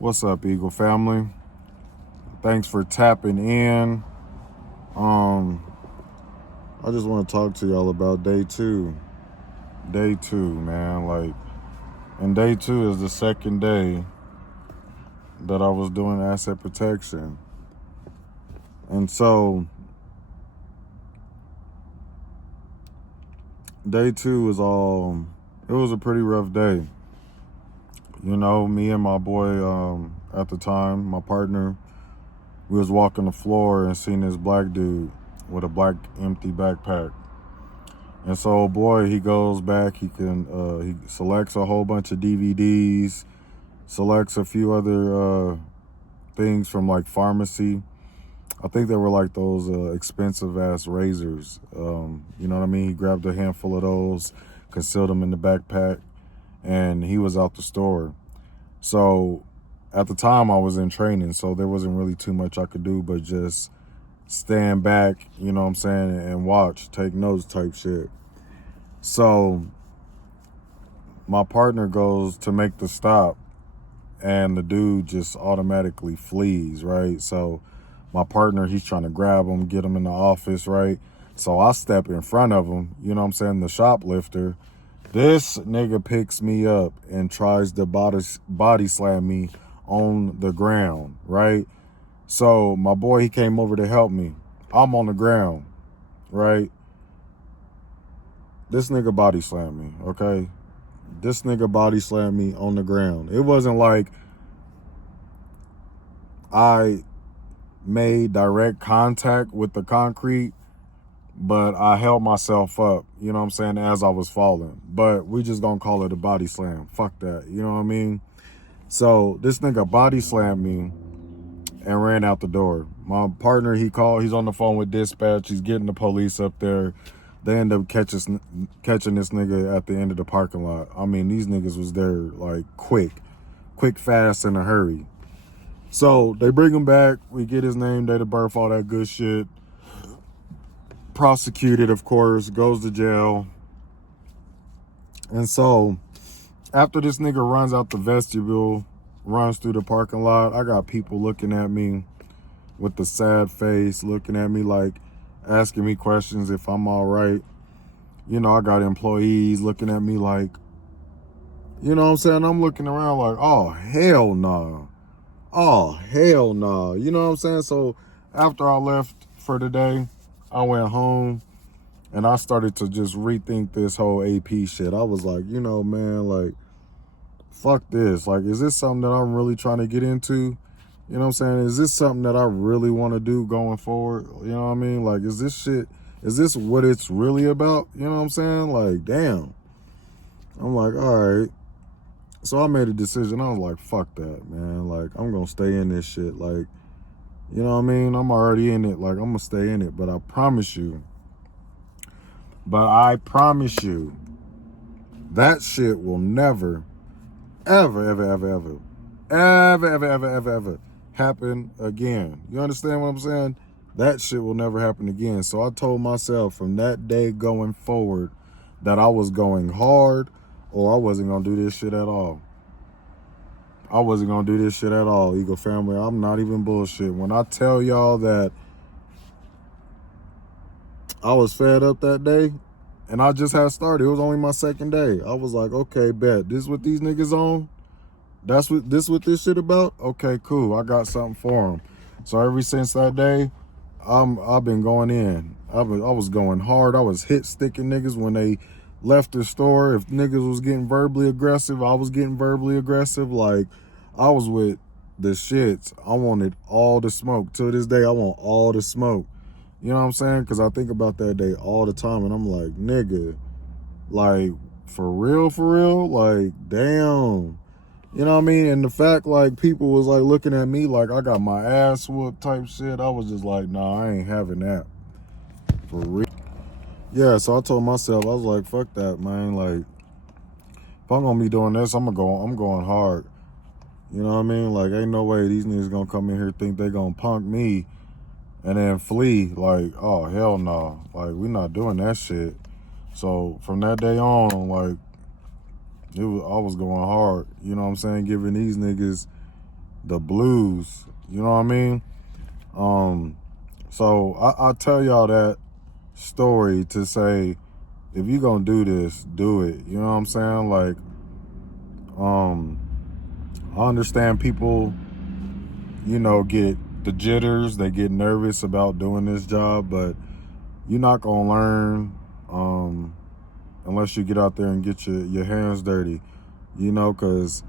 What's up, Eagle family? Thanks for tapping in. Um, I just want to talk to y'all about day two. Day two, man. And day two is the second day that I was doing asset protection. And so, day two it was a pretty rough day. You know, me and my boy, at the time, my partner, we was walking the floor and seen this black dude with a black empty backpack. And so, boy, he goes back. He selects a whole bunch of DVDs, selects a few other things from like pharmacy. I think they were like those expensive ass razors. You know what I mean? He grabbed a handful of those, concealed them in the backpack, and he was out the store. So, at the time, I was in training, so there wasn't really too much I could do but just stand back, you know what I'm saying, and watch, take notes type shit. So my partner goes to make the stop and the dude just automatically flees, right? So my partner, he's trying to grab him, get him in the office, right? So I step in front of him, you know what I'm saying, the shoplifter. This nigga picks me up and tries to body slam me on the ground, right? So my boy, he came over to help me. I'm on the ground, right? This nigga body slammed me, okay? This nigga body slammed me on the ground. It wasn't like I made direct contact with the concrete, but I held myself up, you know what I'm saying, as I was falling. But we just gonna call it a body slam. Fuck that, you know what I mean? So this nigga body slammed me and ran out the door. My partner, he's on the phone with dispatch. He's getting the police up there. They end up catching this nigga at the end of the parking lot. I mean, these niggas was there like quick, fast, in a hurry. So they bring him back. We get his name, date of birth, all that good shit. Prosecuted, of course, goes to jail. And so after this nigga runs out the vestibule, runs through the parking lot, I got people looking at me with the sad face, looking at me like, asking me questions if I'm all right. You know, I got employees looking at me like, you know what I'm saying? I'm looking around like, oh, hell no. Oh, hell no. You know what I'm saying? So after I left for the day, I went home and I started to just rethink this whole AP shit. I was like, you know, man, like, fuck this. Like, is this something that I'm really trying to get into? You know what I'm saying? Is this something that I really want to do going forward? You know what I mean? Like, is this what it's really about? You know what I'm saying? Like, damn. I'm like, all right. So I made a decision. I was like, fuck that, man. Like, I'm going to stay in this shit. Like, you know what I mean? I'm already in it. Like, I'm going to stay in it. But I promise you, that shit will never, ever, ever, ever, ever, ever, ever, ever, ever, ever happen again. You understand what I'm saying? That shit will never happen again. So I told myself from that day going forward that I was going hard or I wasn't going to do this shit at all. I wasn't going to do this shit at all, Eagle family. I'm not even bullshit. When I tell y'all that I was fed up that day and I just had started, it was only my second day. I was like, okay, bet. This is what these niggas on? What this shit about? Okay, cool. I got something for them. So ever since that day, I've been going in. I was going hard. I was hit sticking niggas when they left the store. If niggas was getting verbally aggressive, I was getting verbally aggressive. Like, I was with the shits. I wanted all the smoke. To this day, I want all the smoke. You know what I'm saying? Because I think about that day all the time, and I'm like, nigga, like, for real, like, damn. You know what I mean? And the fact, like, people was, like, looking at me like I got my ass whooped type shit, I was just like, nah, I ain't having that. For real. Yeah, so I told myself, I was like, fuck that, man. Like, if I'm gonna be doing this, I'm going hard. You know what I mean? Like, ain't no way these niggas gonna come in here think they gonna punk me and then flee. Like, oh, hell no. Like, we not doing that shit. So, from that day on, like, I was going hard. You know what I'm saying? Giving these niggas the blues. You know what I mean? So I tell y'all that story to say, if you gonna do this, do it. You know what I'm saying? Like, I understand people, get the jitters, they get nervous about doing this job, but you're not gonna learn unless you get out there and get your hands dirty, because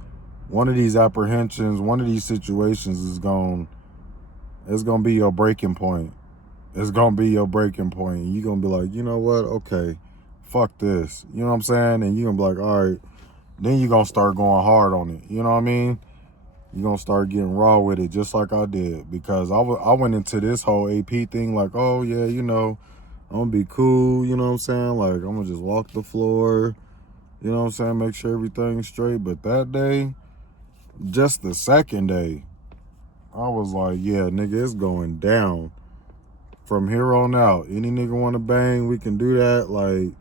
one of these apprehensions, one of these situations it's gonna be your breaking point. It's gonna be your breaking point. You're gonna be like, you know what? Okay, fuck this. You know what I'm saying? And you're gonna be like, all right. Then you're gonna start going hard on it. You know what I mean? You're gonna start getting raw with it, just like I did. Because I went into this whole AP thing like, oh yeah, I'm gonna be cool. You know what I'm saying? Like, I'm gonna just walk the floor. You know what I'm saying? Make sure everything's straight. But that day, just the second day, I was like, yeah, nigga, it's going down. From here on out, any nigga want to bang, we can do that. Like,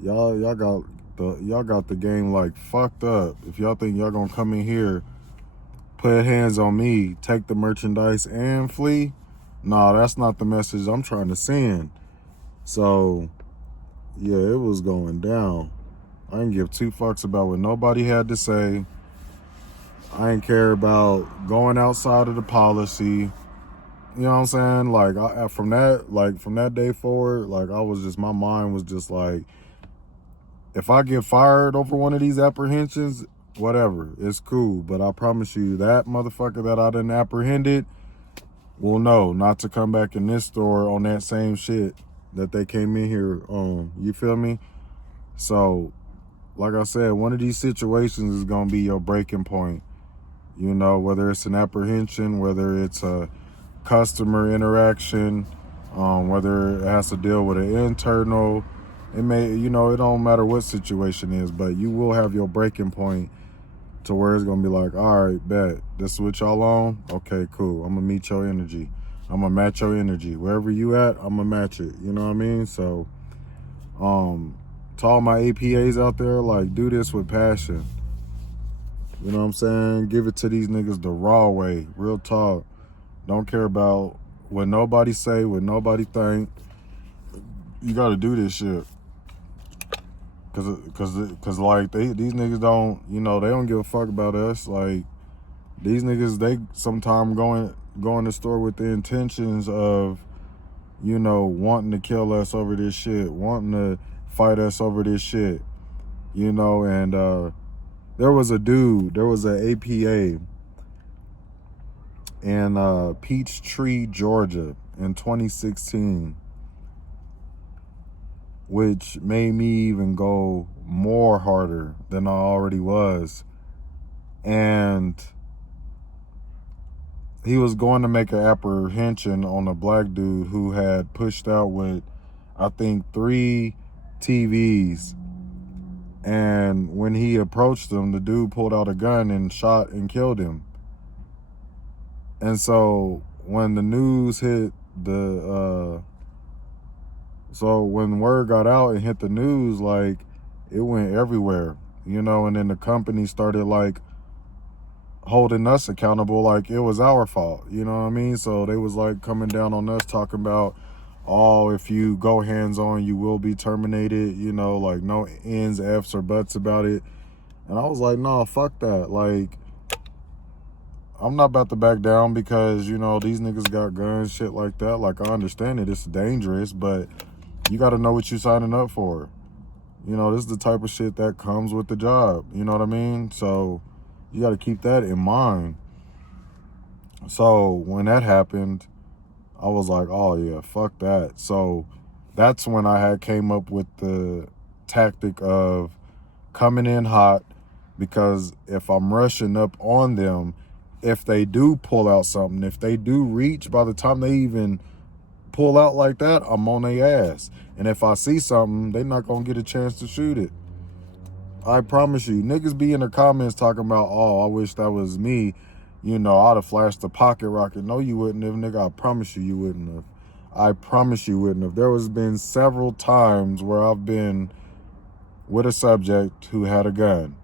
y'all got the game like fucked up. If y'all think y'all gonna come in here, put hands on me, take the merchandise and flee, nah, that's not the message I'm trying to send. So yeah, it was going down. I didn't give two fucks about what nobody had to say. I didn't care about going outside of the policy. You know what I'm saying? Like, from that day forward, like, my mind was just like, if I get fired over one of these apprehensions, whatever, it's cool. But I promise you, that motherfucker that I done apprehended will know not to come back in this store on that same shit that they came in here on. You feel me? So, like I said, one of these situations is going to be your breaking point. Whether it's an apprehension, whether it's a customer interaction, whether it has to deal with an internal, it don't matter what situation is, but you will have your breaking point to where it's gonna be like, all right, bet, this is what y'all on. Okay, cool. I'm gonna meet your energy. I'm gonna match your energy. Wherever you at, I'm gonna match it. You know what I mean? So, to all my APAs out there, like, do this with passion. You know what I'm saying? Give it to these niggas the raw way. Real talk. Don't care about what nobody say, what nobody think. You got to do this shit. Cause like these niggas don't, they don't give a fuck about us. Like, these niggas, they sometimes go in the store with the intentions of, wanting to kill us over this shit, wanting to fight us over this shit, and there was an APA in Peachtree, Georgia in 2016, which made me even go more harder than I already was. And he was going to make an apprehension on a black dude who had pushed out with, I think, 3 TVs. And when he approached him, the dude pulled out a gun and shot and killed him. And so when the news hit when word got out and hit the news, like, it went everywhere, and then the company started, like, holding us accountable like it was our fault, you know what I mean? So they was, like, coming down on us, talking about, oh, if you go hands-on, you will be terminated, like, no ends, Fs, or buts about it. And I was like, nah, fuck that. Like, I'm not about to back down because, these niggas got guns, shit like that. Like, I understand it, it's dangerous, but you got to know what you're signing up for. This is the type of shit that comes with the job. You know what I mean? So you got to keep that in mind. So when that happened, I was like, oh yeah, fuck that. So that's when I had came up with the tactic of coming in hot, because if I'm rushing up on them, if they do pull out something, if they do reach, by the time they even pull out like that, I'm on their ass. And if I see something, they're not going to get a chance to shoot it. I promise you, niggas be in the comments talking about, oh, I wish that was me. I'd have flashed the pocket rocket. No, you wouldn't have, nigga. I promise you wouldn't have. I promise you wouldn't have. There has been several times where I've been with a subject who had a gun.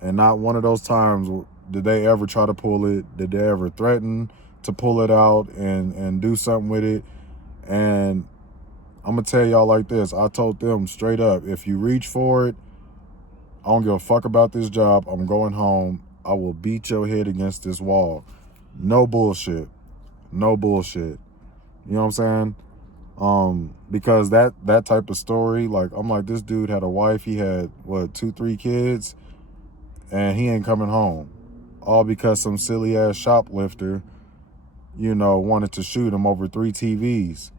And not one of those times Did they ever try to pull it? Did they ever threaten to pull it out and do something with it? And I'm going to tell y'all like this. I told them straight up, if you reach for it, I don't give a fuck about this job. I'm going home. I will beat your head against this wall. No bullshit. No bullshit. You know what I'm saying? Because that type of story, like, I'm like, this dude had a wife. He had, 2-3 kids, and he ain't coming home. All because some silly ass shoplifter, wanted to shoot him over 3 TVs.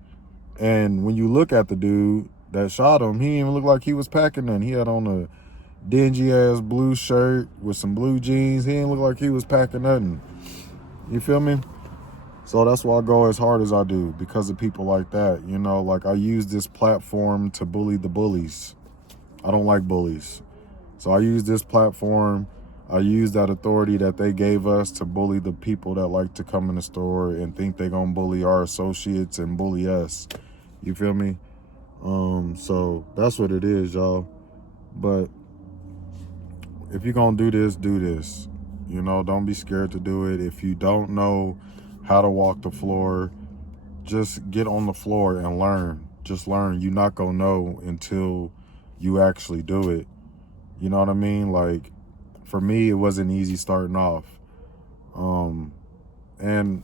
And when you look at the dude that shot him, he didn't even look like he was packing none. He had on a dingy ass blue shirt with some blue jeans. He didn't look like he was packing nothing. You feel me? So that's why I go as hard as I do, because of people like that. Like, I use this platform to bully the bullies. I don't like bullies. So I use this platform. I use that authority that they gave us to bully the people that like to come in the store and think they're going to bully our associates and bully us. You feel me? So that's what it is, y'all. But if you're going to do this, do this. Don't be scared to do it. If you don't know how to walk the floor, just get on the floor and learn. Just learn. You're not going to know until you actually do it. You know what I mean? Like, for me, it wasn't easy starting off. And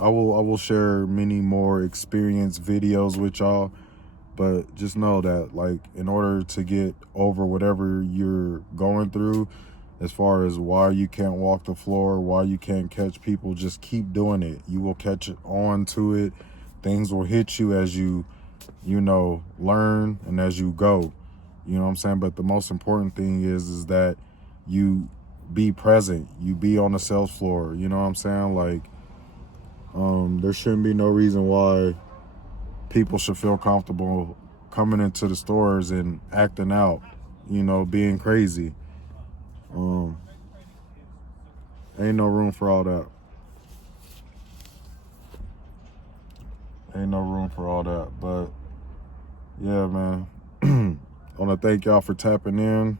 I will share many more experience videos with y'all. But just know that, like, in order to get over whatever you're going through, as far as why you can't walk the floor, why you can't catch people, just keep doing it. You will catch on to it. Things will hit you as you learn and as you go. You know what I'm saying? But the most important thing is that you be present. You be on the sales floor. You know what I'm saying? Like, there shouldn't be no reason why people should feel comfortable coming into the stores and acting out, being crazy. Ain't no room for all that. Ain't no room for all that. But yeah, man. I want to thank y'all for tapping in.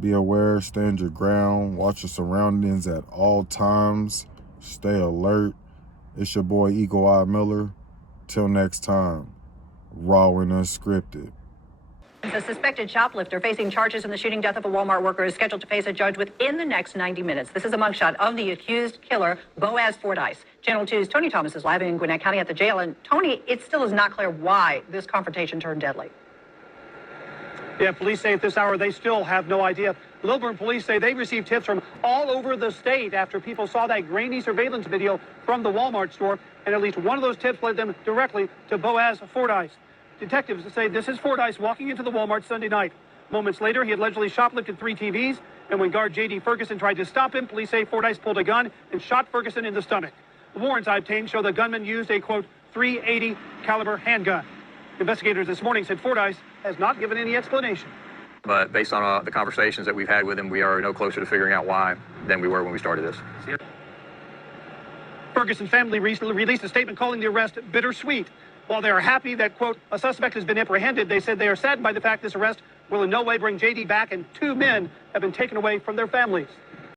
Be aware, stand your ground, watch your surroundings at all times, stay alert. It's your boy Eagle Eye Miller. Till next time, raw and unscripted. The suspected shoplifter facing charges in the shooting death of a Walmart worker is scheduled to face a judge within the next 90 minutes. This is a mugshot of the accused killer, Boaz Fordyce. Channel 2's Tony Thomas is live in Gwinnett County at the jail. And Tony, it still is not clear why this confrontation turned deadly. Yeah, police say at this hour they still have no idea. Lilburn police say they received tips from all over the state after people saw that grainy surveillance video from the Walmart store, and at least one of those tips led them directly to Boaz Fordyce. Detectives say this is Fordyce walking into the Walmart Sunday night. Moments later, he had allegedly shoplifted 3 TVs, and when guard J.D. Ferguson tried to stop him, police say Fordyce pulled a gun and shot Ferguson in the stomach. The warrants I obtained show the gunman used a, quote, .380 caliber handgun. Investigators this morning said Fordyce has not given any explanation. But based on the conversations that we've had with him, we are no closer to figuring out why than we were when we started this. Ferguson's family recently released a statement calling the arrest bittersweet. While they are happy that, quote, a suspect has been apprehended, they said they are saddened by the fact this arrest will in no way bring J.D. back, and 2 men have been taken away from their families.